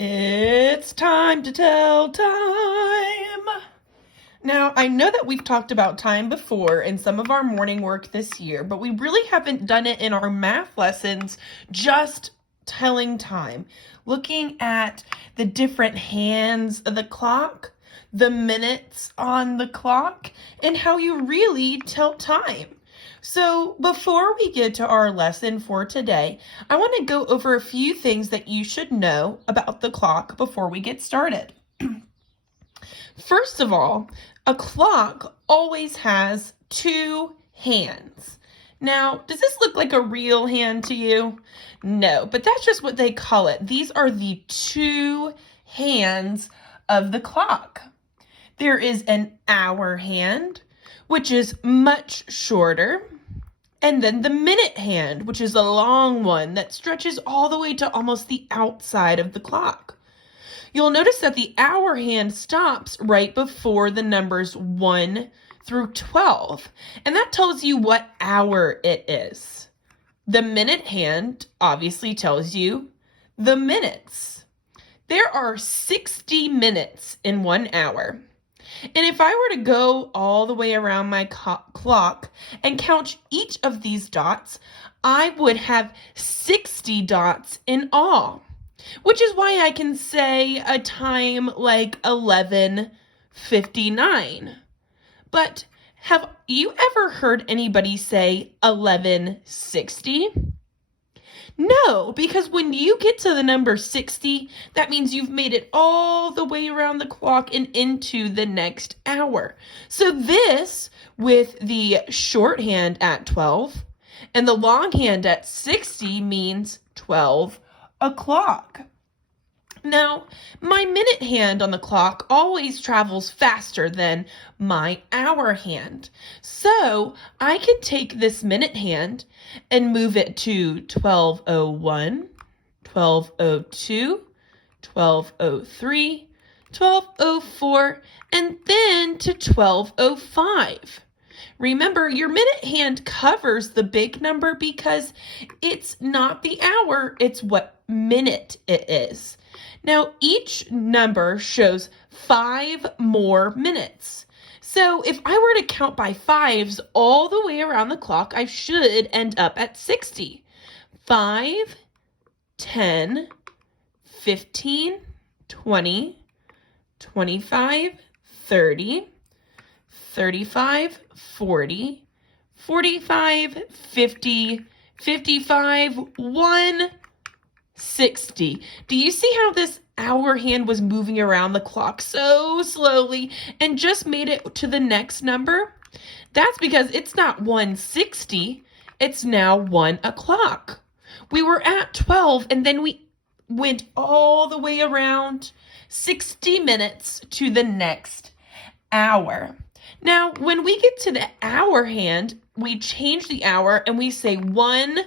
It's time to tell time. Now, I know that we've talked about time before in some of our morning work this year, but we really haven't done it in our math lessons, just telling time, looking at the different hands of the clock, the minutes on the clock, and how you really tell time. So before we get to our lesson for today, I want to go over a few things that you should know about the clock before we get started. First of all, a clock always has two hands. Now, does this look like a real hand to you? No, but that's just what they call it. These are the two hands of the clock. There is an hour hand, which is much shorter. And then the minute hand, which is a long one that stretches all the way to almost the outside of the clock. You'll notice that the hour hand stops right before the numbers 1 through 12, and that tells you what hour it is. The minute hand obviously tells you the minutes. There are 60 minutes in 1 hour. And if I were to go all the way around my clock and count each of these dots, I would have 60 dots in all, which is why I can say a time like 11:59. But have you ever heard anybody say 11:60? No, because when you get to the number 60, that means you've made it all the way around the clock and into the next hour. So this, with the shorthand at 12 and the longhand at 60, means 12 o'clock. Now, my minute hand on the clock always travels faster than my hour hand. So I can take this minute hand and move it to 12:01, 12:02, 12:03, 12:04, and then to 12:05. Remember, your minute hand covers the big number because it's not the hour, it's what minute it is. Now, each number shows 5 more minutes. So if I were to count by fives all the way around the clock, I should end up at 60. 5, 10, 15, 20, 25, 30, 35, 40, 45, 50, 55, 1, 60. Do you see how this hour hand was moving around the clock so slowly and just made it to the next number? That's because it's not 1:60, it's now 1 o'clock. We were at 12 and then we went all the way around 60 minutes to the next hour. Now, when we get to the hour hand, we change the hour and we say 1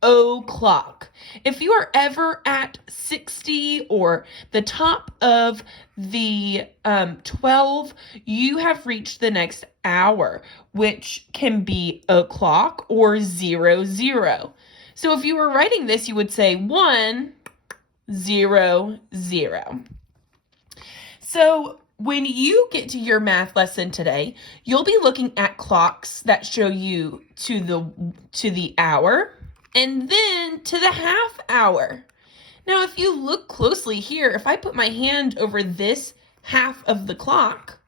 o'clock. If you are ever at 60 or the top of the 12, you have reached the next hour, which can be o'clock or 00. So if you were writing this, you would say 1:00. So when you get to your math lesson today, you'll be looking at clocks that show you to the hour, and then to the half hour. Now, if you look closely here, if I put my hand over this half of the clock,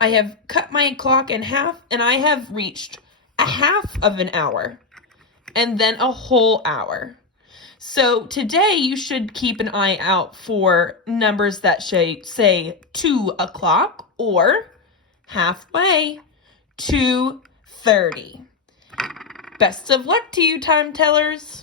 I have cut my clock in half and I have reached a half of an hour and then a whole hour. So today you should keep an eye out for numbers that say 2 o'clock or halfway, 2:30. Best of luck to you, time tellers.